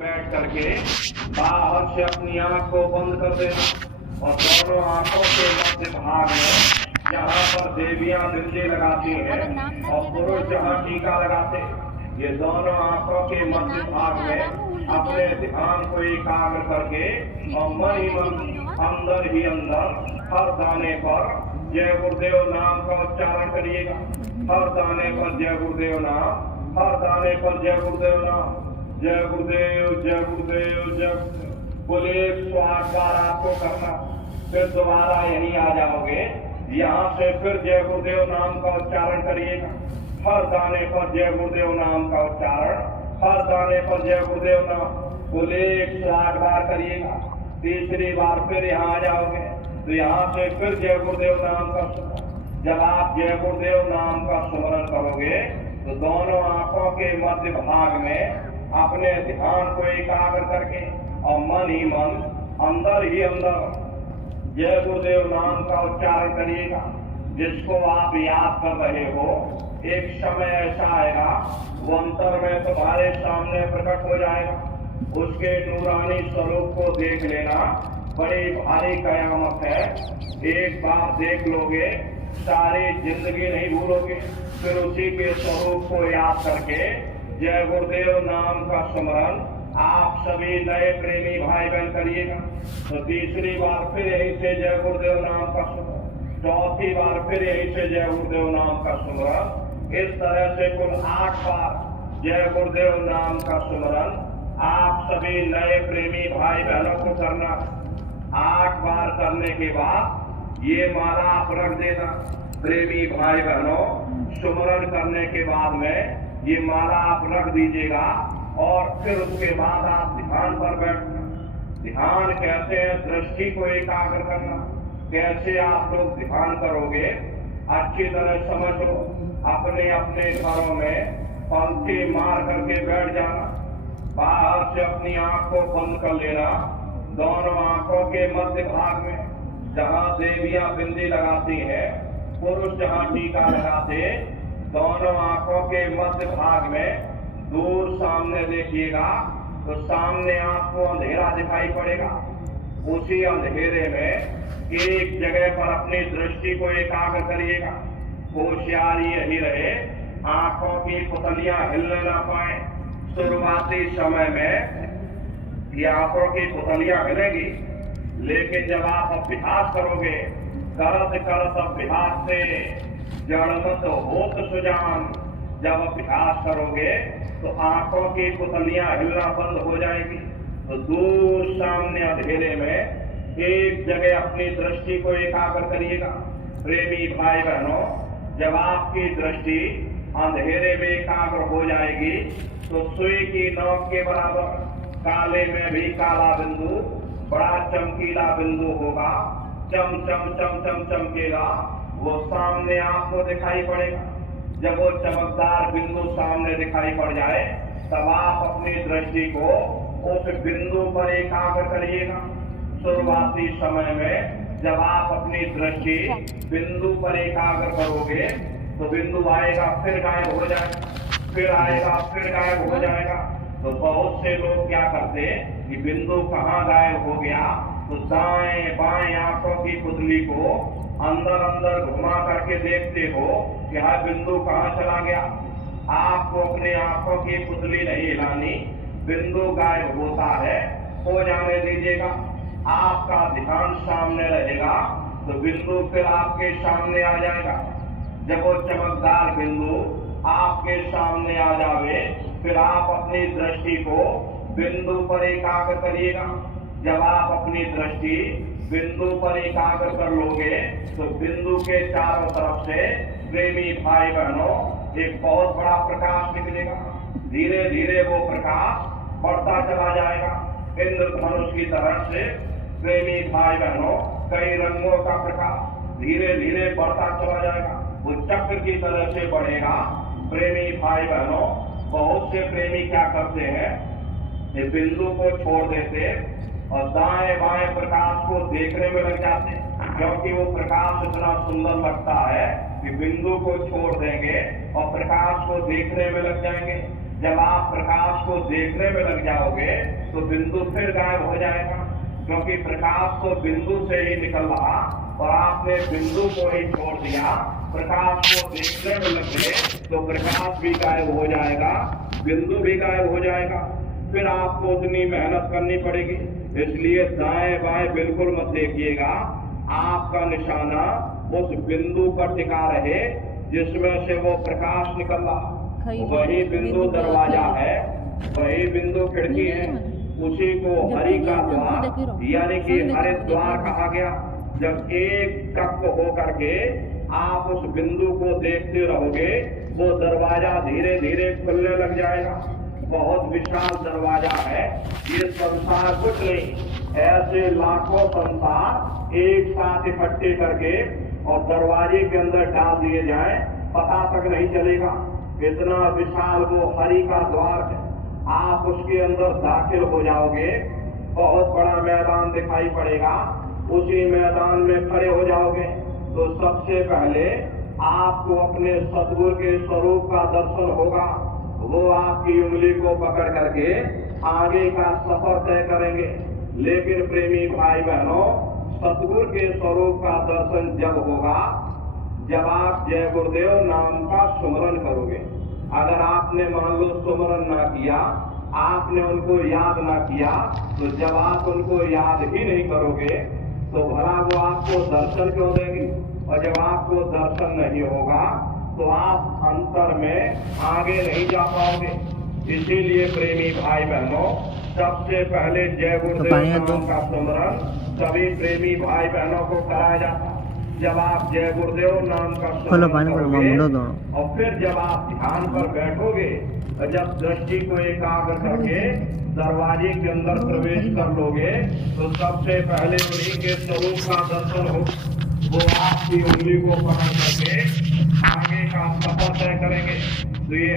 बैठ करके बाहर से अपनी आंख को बंद कर देना और दोनों आंखों के मध्य भाग में जहाँ पर देवियां बिंदी लगाती हैं और पुरुष जहाँ टीका लगाते, ये दोनों आंखों के मध्य भाग में अपने ध्यान को एकाग्र करके और मन ही मन अंदर ही अंदर हर दाने पर जय गुरुदेव नाम का उच्चारण करिएगा। हर दाने पर जय गुरुदेव नाम, हर दाने पर जय गुरुदेव नाम, जय गुरुदेव जय गुरुदेव जय गुरुदेव। बोले 108 बार आपको करना, फिर दोबारा यहीं आ जाओगे, यहाँ से फिर जय गुरुदेव नाम का उच्चारण करिएगा। हर दाने पर जय गुरुदेव नाम का उच्चारण, हर दाने पर जय गुरुदेव नाम, बोले 108 बार करिएगा। तीसरी बार फिर यहाँ आ जाओगे तो यहाँ से फिर जय गुरुदेव नाम का सुमरण। जब आप जय गुरुदेव नाम का सुमरण करोगे तो दोनों आंखों के मध्य भाग में अपने ध्यान को एकाग्र करके और मन ही मन अंदर ही अंदर जय गुरुदेव नाम का उच्चारण करिएगा। जिसको आप याद कर रहे हो, एक समय ऐसा आएगा वो अंतर में तुम्हारे सामने प्रकट हो जाएगा। उसके नूरानी स्वरूप को देख लेना, बड़ी भारी कयामत है। एक बार देख लोगे सारी जिंदगी नहीं भूलोगे। फिर उसी के स्वरूप को याद करके जय गुरुदेव नाम का स्मरण आप सभी नए प्रेमी भाई बहन करिएगा। तो तीसरी बार फिर यहीं से जय गुरुदेव नाम का स्मरण, चौथी बार फिर यहीं से जय गुरुदेव नाम का स्मरण। इस तरह से कुल 8 बार जय गुरुदेव नाम का स्मरण आप सभी नए प्रेमी भाई बहनों को करना। 8 बार करने के बाद ये माला आप रख देना। प्रेमी भाई बहनों, सुमरण करने के बाद में ये माला आप रख दीजिएगा और फिर उसके बाद आप ध्यान पर बैठना। ध्यान कहते हैं दृष्टि को एकाग्र करना। कैसे आप लोग ध्यान करोगे अच्छी तरह समझ लो। अपने अपने घरों में पंक्ति मार करके बैठ जाना। बाहर से अपनी आंख को बंद कर लेना। दोनों आंखों के मध्य भाग में जहाँ देवियां बिंदी लगाती हैं, पुरुष जहाँ टीका लगाते, दोनों आंखों के मध्य भाग में दूर सामने देखिएगा तो सामने आपको अंधेरा दिखाई पड़ेगा। उसी अंधेरे में एक जगह पर अपनी दृष्टि को एकाग्र करिएगा। होशियारी यही रहे, आंखों की पुतलियां हिलने ना पाए। शुरुआती समय में ये आंखों की पुतलियां हिलेगी, लेकिन जब आप अभ्यास करोगे, करत करत अभ्यास से जड़मत होत सुजान, जब अभ्यास करोगे तो आंखों की पुतलियां हिलना बंद हो जाएगी। तो दूर सामने अंधेरे में एक जगह अपनी दृष्टि को एकाग्र करिएगा। प्रेमी भाई बहनों, जब आपकी दृष्टि अंधेरे में एकाग्र हो जाएगी तो सुई की नोक के बराबर काले में भी काला बिंदु, बड़ा चमकीला बिंदु होगा। चम चम चम चम चमकेगा, वो सामने आपको दिखाई पड़ेगा। जब वो चमकदार बिंदु सामने दिखाई पड़ जाए तब आप अपनी दृष्टि को उस बिंदु पर एकाग्र करिएगा। शुरुआती समय में जब आप अपनी दृष्टि बिंदु पर एकाग्र करोगे तो बिंदु आएगा फिर गायब हो जाएगा, फिर आएगा फिर गायब हो जाएगा। तो बहुत से लोग क्या करते कि बिंदु कहाँ गायब हो गया तो दाएं बाएं आंखों की पुतली को अंदर अंदर घुमा करके देखते हो कि यह बिंदु कहाँ चला गया। आपको अपने आंखों की पुतली नहीं हिलानी, बिंदु गायब होता है, हो जाने दीजिएगा। आपका ध्यान सामने रहेगा तो बिंदु फिर आपके सामने आ जाएगा। जब वो चमकदार बिंदु आपके सामने आ जावे फिर आप अपनी दृष्टि को बिंदु पर एकाग्र करिएगा। जब आप अपनी दृष्टि बिंदु पर एकाग्र कर लोगे तो बिंदु के चारों तरफ से प्रेमी भाई बहनों एक बहुत बड़ा प्रकाश निकलेगा। धीरे धीरे वो प्रकाश बढ़ता चला जाएगा। इंद्रधनुष की तरह से प्रेमी भाई बहनों कई रंगों का प्रकाश धीरे धीरे बढ़ता चला जाएगा। वो चक्र की तरह से बढ़ेगा। प्रेमी भाई बहनों, बहुत से प्रेमी क्या करते हैं, ये बिंदु को छोड़ देते और दाएं बाएं प्रकाश को देखने में लग जाते हैं, क्योंकि वो प्रकाश इतना सुंदर लगता है कि बिंदु को छोड़ देंगे और प्रकाश को देखने में लग जाएंगे। जब आप प्रकाश को देखने में लग जाओगे तो बिंदु फिर गायब हो जाएगा, क्योंकि प्रकाश तो बिंदु से ही निकल रहा और आपने बिंदु को ही छोड़ दिया। प्रकाश को देखने में लगे तो प्रकाश भी गायब हो जाएगा, बिंदु भी गायब हो जाएगा। फिर आपको उतनी मेहनत करनी पड़ेगी। इसलिए दाएं बाएं बिल्कुल मत देखिएगा, आपका निशाना उस बिंदु पर टिका रहे जिसमें से वो प्रकाश निकल रहा। वही बिंदु दरवाजा है, वही बिंदु खिड़की है, उसी को हरि का द्वार यानी कि हरित द्वार कहा गया। जब एक कप हो करके आप उस बिंदु को देखते रहोगे, वो दरवाजा धीरे धीरे खुलने लग जाएगा। बहुत विशाल दरवाजा है, ये संसार कुछ नहीं, ऐसे लाखों संसार एक साथ इकट्ठे करके और दरवाजे के अंदर डाल दिए जाए, पता तक नहीं चलेगा। इतना विशाल वो हरि का द्वार है। आप उसके अंदर दाखिल हो जाओगे, बहुत बड़ा मैदान दिखाई पड़ेगा। उसी मैदान में खड़े हो जाओगे तो सबसे पहले आपको अपने सद्गुरु के स्वरूप का दर्शन होगा। वो आपकी उंगली को पकड़ करके आगे का सफर तय करेंगे। लेकिन प्रेमी भाई बहनों, सद्गुरु के स्वरूप का दर्शन जब होगा जब आप जय गुरुदेव नाम का सुमरन करोगे। अगर आपने मान लो सुमरन ना किया, आपने उनको याद ना किया, तो जब आप उनको याद ही नहीं करोगे तो भला वो आपको दर्शन क्यों देंगे। और जब आपको दर्शन नहीं होगा तो आप अंतर में आगे नहीं जा पाओगे। इसीलिए प्रेमी भाई बहनों, सबसे पहले जय गुरुदेव नाम का सुमरन सभी प्रेमी भाई बहनों को कराया जाता। जब आप जय गुरुदेव नाम का सुमरन करोगे और फिर जब आप ध्यान पर बैठोगे और जब दृष्टि को एकाग्र करके दरवाजे के अंदर प्रवेश कर लोगे तो सबसे पहले उन्हीं के स्वरूप का दर्शन हो। वो आपकी उंगली को पकड़ करके आगे का सफर तय करेंगे। तो ये